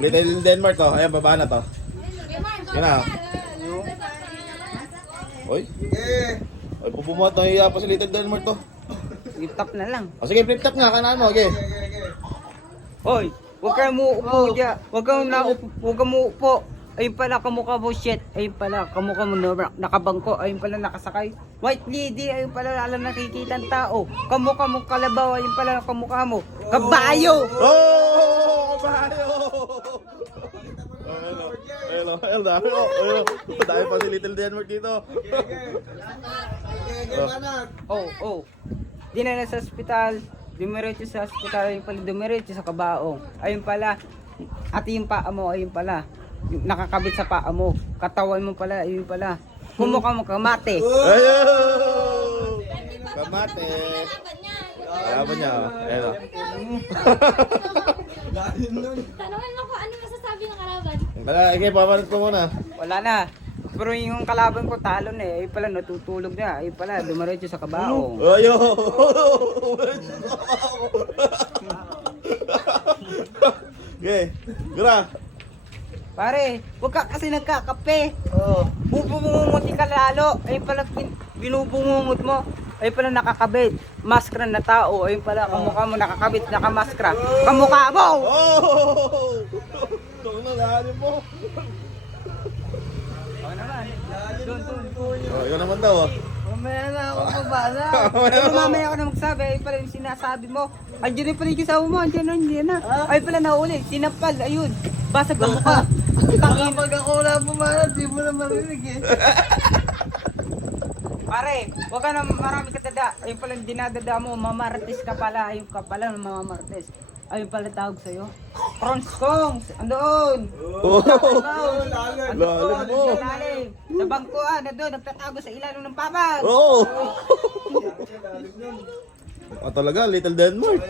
Little Denmark to. Ayan, baba na to. Yun na. Oy. Ay, pupumuhat na hiya pa si Little Denmark to. Flip top na lang. O sige, flip top nga. Kanaan mo, okay. Hoy, huwag kang muupo dyan. Huwag kang muupo. Ayun pala, kamukha mo shit. Ayun pala, kamukha mo nakabangko. Ayun pala, nakasakay. White lady, ayun pala, alam nakikita ang tao. Kamukha mo kalabaw, ayun pala, kamukha mo. Kabayo! Oh! Kabayo! Ayun na. Dahil pa si Little Denmark dito. Oh. Dinala sa ospital. Dumiretso sa ospital, ayun pala, dumiretso sa kabaong. Ayun pala, at yung paa mo, ayun pala. Nakakabit sa paa mo. Katawan mo pala, ayun pala. Kumukha mo kamate. Ayun! Kamate. Kaya ba niya? Ayun. Tanungin mo kung ano masasabi ng kalaban. Okay, pamanat ko muna. Wala na. Pero yung kalaban ko talo na eh. Ayun pala, natutulog na. Ayun pala, dumiretso sa kabaong. Ayun! Okay, gra. Pare, huwag ka kasi nagkakape. Bubungunguti ka lalo. Ayun pala, binubungungut mo. Ayun pala nakakabit. Maskra na tao. Ayun pala, kamukha mo nakakabit, nakamaskra. Kamukha mo! Oh! Ito na, lalim mo. Oo naman. Doon. Oh, ikaw naman daw. Mamaya na ako mabala. Pero mamaya ako na magsabi. Ayun pala yung sinasabi mo. Andiyan yung pala yung kasama mo. Andiyan na. Ayun pala nahuli. Sinapal. Ayun. Basag ang mukha. Kapag ako wala pumalat, di mo na marinig eh. Pare, huwag ka na marami katanda. Ayun pala dinadada mo, mamartes ka pala. Ayun ka pala mamamartes. Ayun pala tawag sa'yo. Prawns kongs, andoon. Oh! Andoon. Lalim mo. Sa lalim. Sa bangkuan, andoon. Nagtatago sa ilalim ng papag. Oh! Ah, talaga, Little Denmark.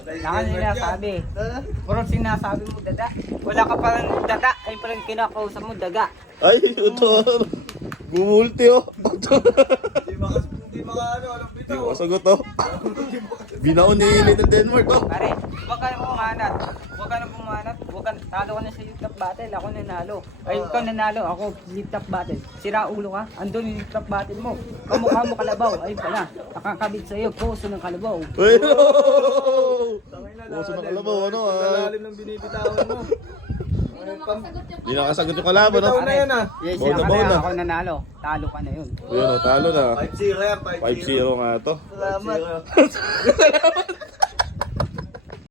Saan sinasabi? Puro sinasabi mo dada. Wala ka palang dada. Ayun pala kinakausap mo daga. Ay, ito. Gumulti oh. Di maka ano, alam Hindi bitaw. ko masagot oh. Binaon ni Little Denmark oh. Pare, huwag ka na pumanat. Huwag ka, talo ka na sa lift up battle. Ako nanalo. Ay, ikaw nanalo. Ako, lift up battle. Sira ulo ka. Andun yung lift up battle mo. Kamukha mo kalabaw. Ayun pala. Nakakabit sa'yo. Puso ng kalabaw. Ay, oh! Puso na kalabaw, ano ah. Lalim ng binibitawan mo. Hindi nakasagot yung kalaban Bitaw oh. na yan ah. Yes, Baon na, ka baon na. na. Ako nanalo. Talo ka na yun. Yun oh, talo na. 5-0 yan, 5-0. 5-0 nga to. Salamat.